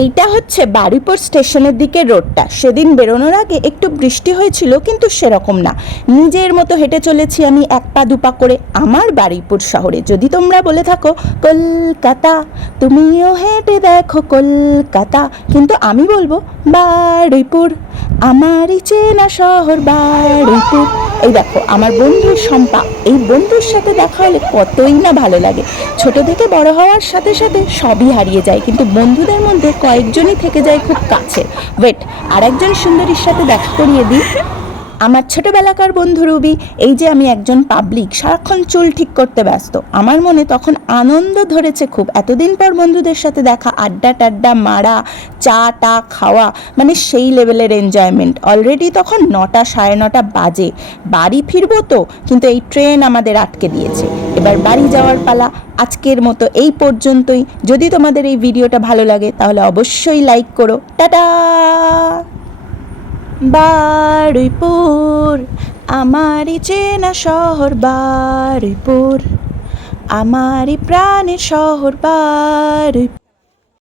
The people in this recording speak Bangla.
এইটা হচ্ছে বারুইপুর স্টেশনের দিকে রোডটা। সেদিন বেরোনোর আগে একটু বৃষ্টি হয়েছিল, কিন্তু সেরকম না। নিজের মতো হেঁটে চলেছি আমি এক পা দুপা করে আমার বারুইপুর শহরে। যদি তোমরা বলে থাকো কলকাতা, তুমিও হেঁটে দেখো কলকাতা, কিন্তু আমি বলবো বারুইপুর, আমারই চেনা শহর বারুইপুর। এই দেখো আমার বন্ধু শম্পা, এই বন্ধুর সাথে দেখা হলে কতই না ভালো লাগে। ছোট থেকে বড় হওয়ার সাথে সাথে সবই হারিয়ে যায়, কিন্তু বন্ধুদের মধ্যে কয়েকজনই থেকে যায় খুব কাছে। ওয়েট, আর একজন সুন্দরীর সাথে দেখা করিয়ে দিই, আমার ছোটবেলাকার বন্ধু রুবি। এই যে আমি একজন পাবলিক, সারাক্ষণ চুল ঠিক করতে ব্যস্ত, আমার মনে তখন আনন্দ ধরেছে খুব। এতদিন পর বন্ধুদের সাথে দেখা, আড্ডা টাড্ডা মারা, চা টা খাওয়া, মানে সেই লেভেলের এনজয়মেন্ট। অলরেডি তখন 9টা 9:30 বাজে। বাড়ি ফিরবো তো, কিন্তু এই ট্রেন আমাদের আটকে দিয়েছে। এবার বাড়ি যাওয়ার পালা। আজকের মতো এই পর্যন্তই। যদি তোমাদের এই ভিডিওটা ভালো লাগে তাহলে অবশ্যই লাইক করো। টাটা। বারুইপুর, আমারই চেনা শহর বারুইপুর, আমারই প্রাণের শহর বারুইপুর।